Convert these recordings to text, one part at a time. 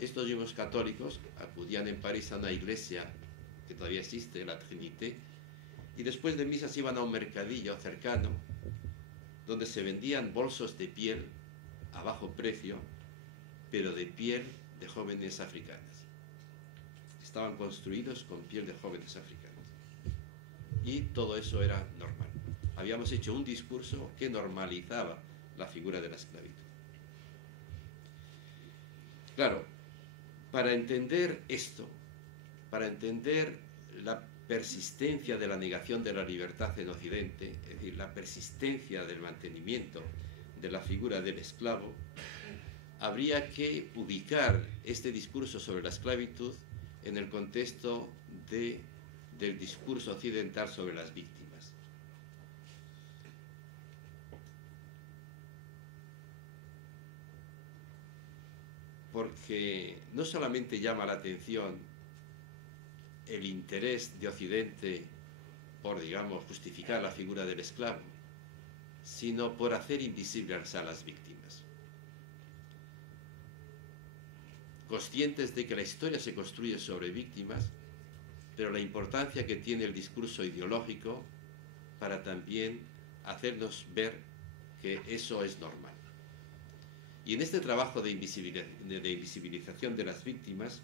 Estos mismos católicos acudían en París a una iglesia que todavía existe, la Trinité, y después de misas iban a un mercadillo cercano donde se vendían bolsos de piel a bajo precio, pero de piel de jóvenes africanas. Estaban construidos con piel de jóvenes africanas. Y todo eso era normal. Habíamos hecho un discurso que normalizaba la figura de la esclavitud. Claro, para entender esto, para entender la persistencia de la negación de la libertad en Occidente, es decir, la persistencia del mantenimiento de la figura del esclavo, habría que ubicar este discurso sobre la esclavitud en el contexto del discurso occidental sobre las víctimas. Porque no solamente llama la atención el interés de Occidente por, digamos, justificar la figura del esclavo, sino por hacer invisibles a las víctimas. Conscientes de que la historia se construye sobre víctimas, pero la importancia que tiene el discurso ideológico para también hacernos ver que eso es normal. Y en este trabajo de invisibilización de las víctimas,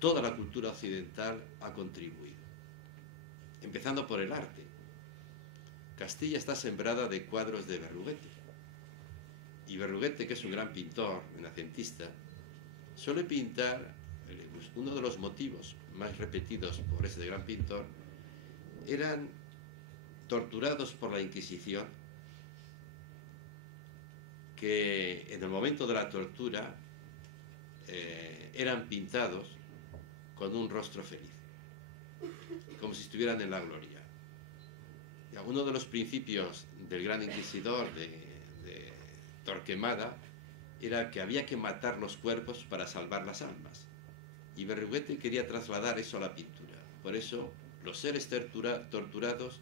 toda la cultura occidental ha contribuido, empezando por el arte. Castilla está sembrada de cuadros de Berruguete, y Berruguete, que es un gran pintor, renacentista, suele pintar, uno de los motivos más repetidos por ese gran pintor, eran torturados por la Inquisición, que en el momento de la tortura eran pintados con un rostro feliz, como si estuvieran en la gloria. Uno de los principios del gran inquisidor de Torquemada era que había que matar los cuerpos para salvar las almas, y Berruguete quería trasladar eso a la pintura. Por eso los seres torturados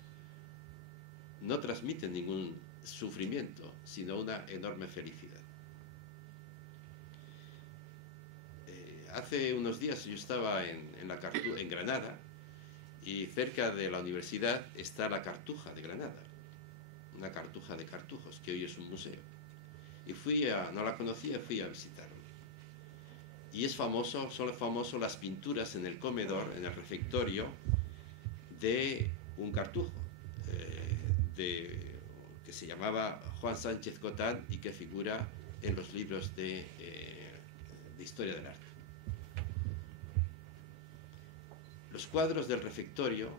no transmiten ningún sufrimiento, sino una enorme felicidad. Hace unos días yo estaba en Granada, y cerca de la universidad está la Cartuja de Granada, una cartuja de cartujos, que hoy es un museo. Y no la conocía, fui a visitarlo. Y son famosas las pinturas en el comedor, en el refectorio, de un cartujo, que se llamaba Juan Sánchez Cotán y que figura en los libros de historia del arte. Los cuadros del refectorio,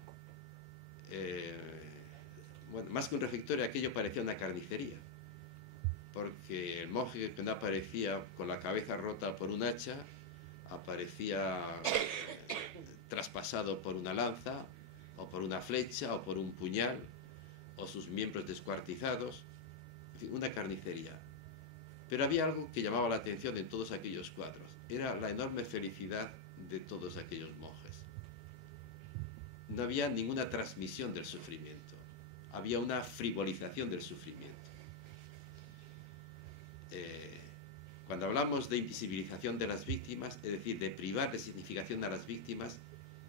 bueno, más que un refectorio, aquello parecía una carnicería, porque el monje que no aparecía con la cabeza rota por un hacha, aparecía traspasado por una lanza, o por una flecha, o por un puñal, o sus miembros descuartizados, en fin, una carnicería. Pero había algo que llamaba la atención en todos aquellos cuadros, era la enorme felicidad de todos aquellos monjes. No había ninguna transmisión del sufrimiento, había una frivolización del sufrimiento. Cuando hablamos de invisibilización de las víctimas, es decir, de privar de significación a las víctimas,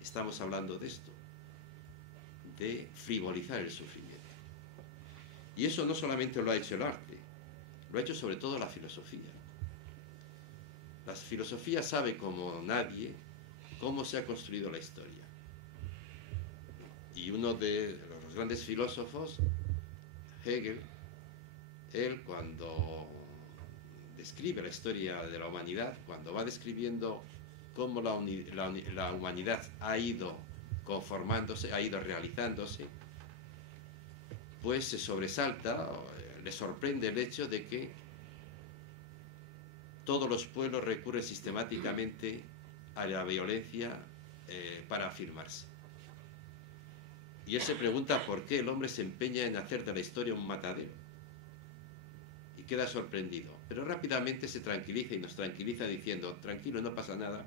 estamos hablando de esto, de frivolizar el sufrimiento. Y eso no solamente lo ha hecho el arte, lo ha hecho sobre todo la filosofía. La filosofía sabe como nadie cómo se ha construido la historia. Y uno de los grandes filósofos, Hegel, él cuando describe la historia de la humanidad, cuando va describiendo cómo la humanidad ha ido conformándose, ha ido realizándose, pues se sobresalta, le sorprende el hecho de que todos los pueblos recurren sistemáticamente a la violencia para afirmarse. Y él se pregunta por qué el hombre se empeña en hacer de la historia un matadero. Y queda sorprendido. Pero rápidamente se tranquiliza y nos tranquiliza diciendo, tranquilo, no pasa nada,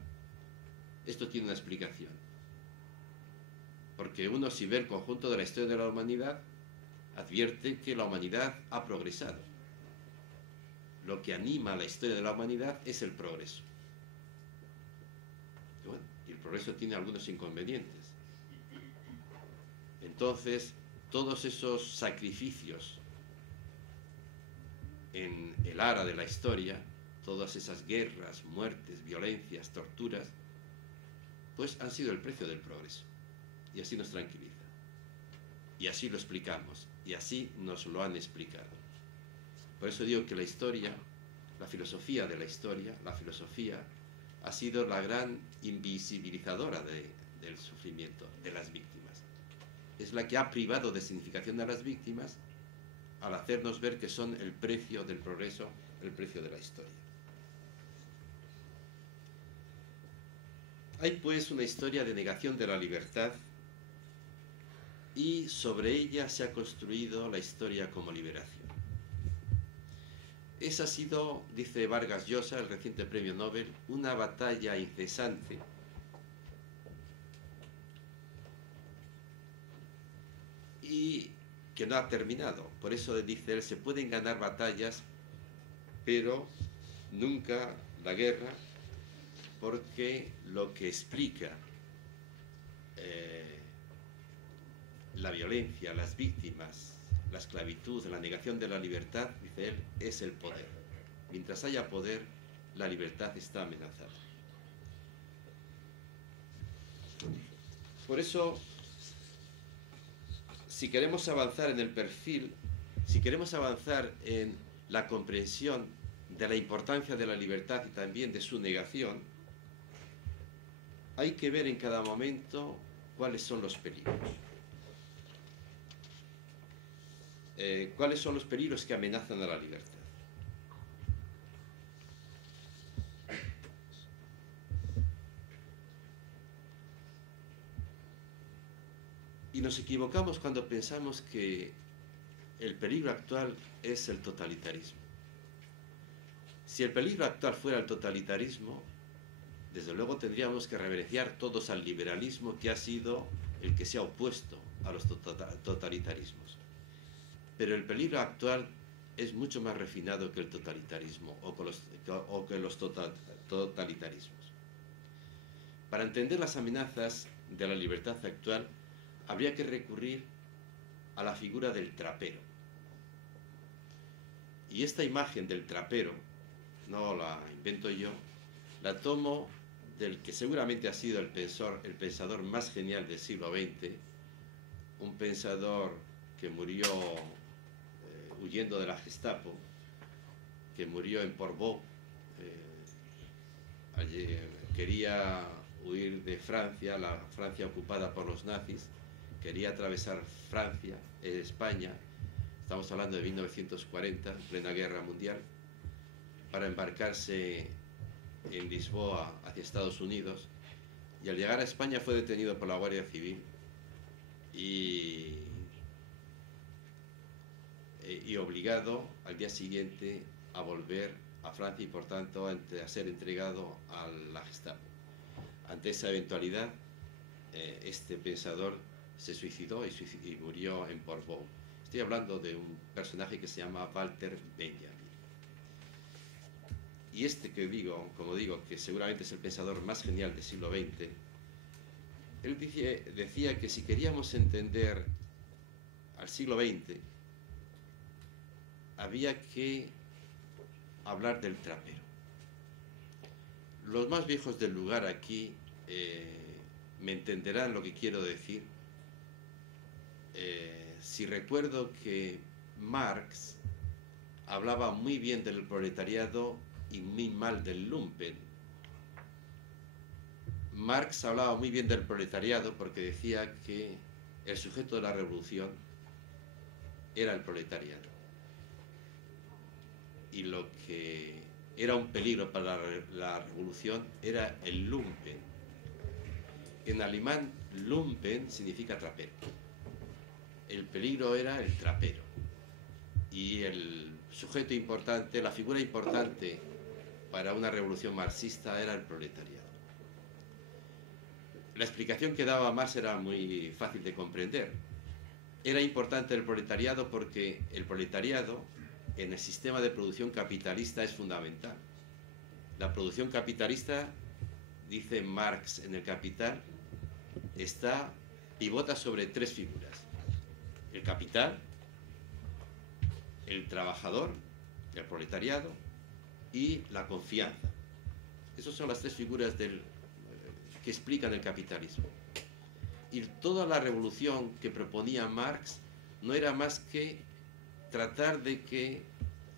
esto tiene una explicación. Porque uno, si ve el conjunto de la historia de la humanidad, advierte que la humanidad ha progresado. lo que anima la historia de la humanidad es el progreso. Y bueno, y el progreso tiene algunos inconvenientes. Entonces, todos esos sacrificios en el ara de la historia, todas esas guerras, muertes, violencias, torturas, pues han sido el precio del progreso. Y así nos tranquiliza. Y así lo explicamos. Y así nos lo han explicado. Por eso digo que la historia, la filosofía de la historia, la filosofía ha sido la gran invisibilizadora del sufrimiento, de las víctimas. Es la que ha privado de significación a las víctimas al hacernos ver que son el precio del progreso, el precio de la historia. Hay pues una historia de negación de la libertad y sobre ella se ha construido la historia como liberación. Esa ha sido, dice Vargas Llosa, el reciente premio Nobel, una batalla incesante y que no ha terminado. Por eso dice él, se pueden ganar batallas, pero nunca la guerra, porque lo que explica la violencia, las víctimas, la esclavitud, la negación de la libertad, dice él, es el poder. Mientras haya poder, la libertad está amenazada. Por eso, si queremos avanzar en el perfil, si queremos avanzar en la comprensión de la importancia de la libertad y también de su negación, hay que ver en cada momento cuáles son los peligros. ¿Cuáles son los peligros que amenazan a la libertad? Y nos equivocamos cuando pensamos que el peligro actual es el totalitarismo. Si el peligro actual fuera el totalitarismo, desde luego tendríamos que reverenciar todos al liberalismo, que ha sido el que se ha opuesto a los totalitarismos. Pero el peligro actual es mucho más refinado que el totalitarismo o que los totalitarismos. Para entender las amenazas de la libertad actual, habría que recurrir a la figura del trapero. Y esta imagen del trapero, no la invento yo, la tomo del que seguramente ha sido el pensador más genial del siglo XX, un pensador que murió huyendo de la Gestapo, que murió en Portbou, quería huir de Francia, la Francia ocupada por los nazis, quería atravesar Francia, España, estamos hablando de 1940, plena guerra mundial, para embarcarse en Lisboa hacia Estados Unidos, y al llegar a España fue detenido por la Guardia Civil y obligado al día siguiente a volver a Francia y por tanto a ser entregado a la Gestapo. Ante esa eventualidad, este pensador se suicidó y murió en Portbou. Estoy hablando de un personaje que se llama Walter Benjamin. Y este que digo, como digo, que seguramente es el pensador más genial del siglo XX, él decía que si queríamos entender al siglo XX, había que hablar del trapero. Los más viejos del lugar aquí me entenderán lo que quiero decir. Si recuerdo que Marx hablaba muy bien del proletariado y muy mal del lumpen. Marx hablaba muy bien del proletariado porque decía que el sujeto de la revolución era el proletariado. Y lo que era un peligro para la revolución era el lumpen. En alemán, lumpen significa trapero. El peligro era el trapero. Y el sujeto importante, la figura importante para una revolución marxista era el proletariado. La explicación que daba Marx era muy fácil de comprender. Era importante el proletariado porque el proletariado en el sistema de producción capitalista es fundamental. La producción capitalista, dice Marx en el Capital, pivota sobre tres figuras: el capital, el trabajador, el proletariado y la confianza. Esas son las tres figuras que explican el capitalismo. Y toda la revolución que proponía Marx no era más que tratar de que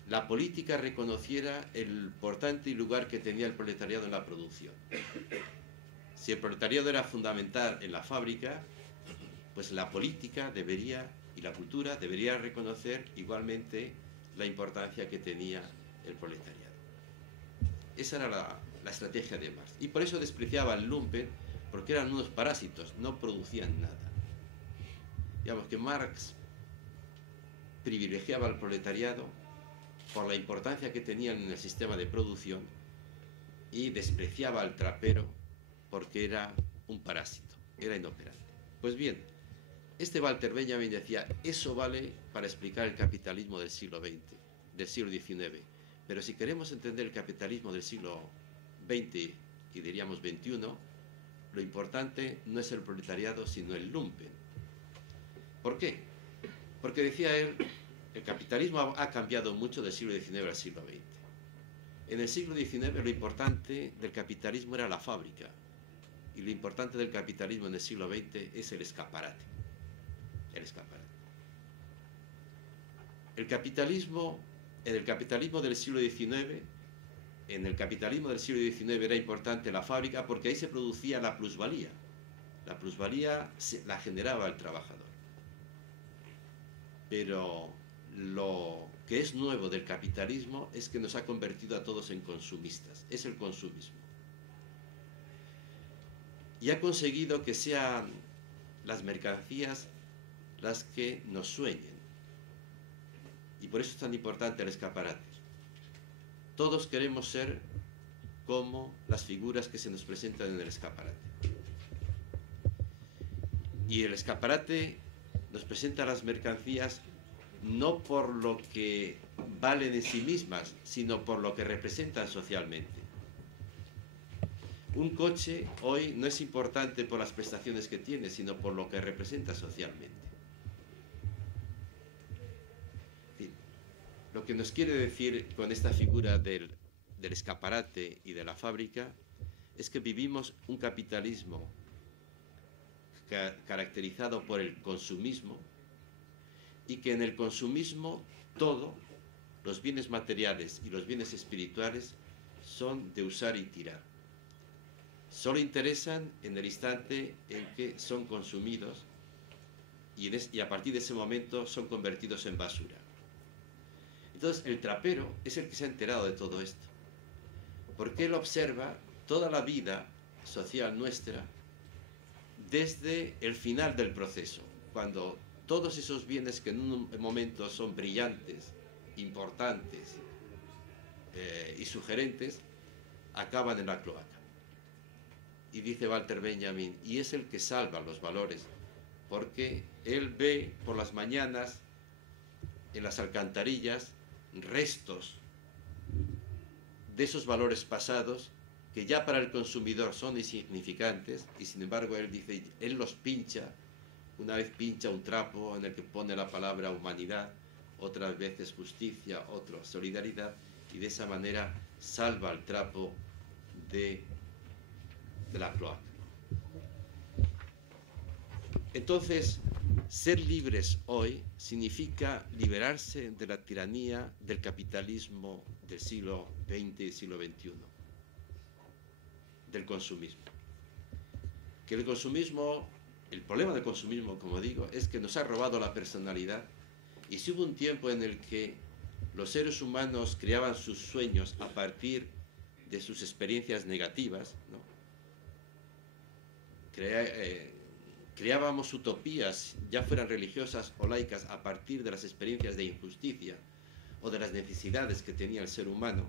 la política reconociera el importante lugar que tenía el proletariado en la producción. Si el proletariado era fundamental en la fábrica, pues la política y la cultura debería reconocer igualmente la importancia que tenía el proletariado. Esa era la estrategia de Marx. Y por eso despreciaba el lumpen, porque eran unos parásitos, no producían nada. Digamos que Marx privilegiaba al proletariado por la importancia que tenían en el sistema de producción y despreciaba al trapero porque era un parásito, era inoperante. Pues bien, este Walter Benjamin decía, eso vale para explicar el capitalismo del siglo XX, del siglo XIX, pero si queremos entender el capitalismo del siglo XX y diríamos XXI, lo importante no es el proletariado, sino el lumpen. ¿Por qué? Porque decía él, el capitalismo ha cambiado mucho del siglo XIX al siglo XX. En el siglo XIX lo importante del capitalismo era la fábrica, y lo importante del capitalismo en el siglo XX es el escaparate. El escaparate. En el capitalismo del siglo XIX, en el capitalismo del siglo XIX era importante la fábrica porque ahí se producía la plusvalía. La plusvalía la generaba el trabajador. Pero lo que es nuevo del capitalismo es que nos ha convertido a todos en consumistas. Es el consumismo. Y ha conseguido que sean las mercancías las que nos sueñen. Y por eso es tan importante el escaparate. Todos queremos ser como las figuras que se nos presentan en el escaparate. Y el escaparate nos presenta las mercancías no por lo que valen en sí mismas, sino por lo que representan socialmente. Un coche hoy no es importante por las prestaciones que tiene, sino por lo que representa socialmente. Lo que nos quiere decir con esta figura del escaparate y de la fábrica es que vivimos un capitalismo caracterizado por el consumismo y que en el consumismo todo, los bienes materiales y los bienes espirituales, son de usar y tirar. Solo interesan en el instante en que son consumidos y a partir de ese momento son convertidos en basura. Entonces el trapero es el que se ha enterado de todo esto, porque él observa toda la vida social nuestra desde el final del proceso, cuando todos esos bienes que en un momento son brillantes, importantes y sugerentes, acaban en la cloaca. Y dice Walter Benjamin, y es el que salva los valores, porque él ve por las mañanas en las alcantarillas restos de esos valores pasados que ya para el consumidor son insignificantes, y sin embargo él dice, él los pincha. Una vez pincha un trapo en el que pone la palabra humanidad, otras veces justicia, otra solidaridad, y de esa manera salva el trapo de la cloaca. Entonces, ser libres hoy significa liberarse de la tiranía del capitalismo del siglo XX y siglo XXI, del consumismo. Que el consumismo, el problema del consumismo, como digo, es que nos ha robado la personalidad, y si hubo un tiempo en el que los seres humanos creaban sus sueños a partir de sus experiencias negativas, ¿no? Creábamos utopías, ya fueran religiosas o laicas, a partir de las experiencias de injusticia o de las necesidades que tenía el ser humano.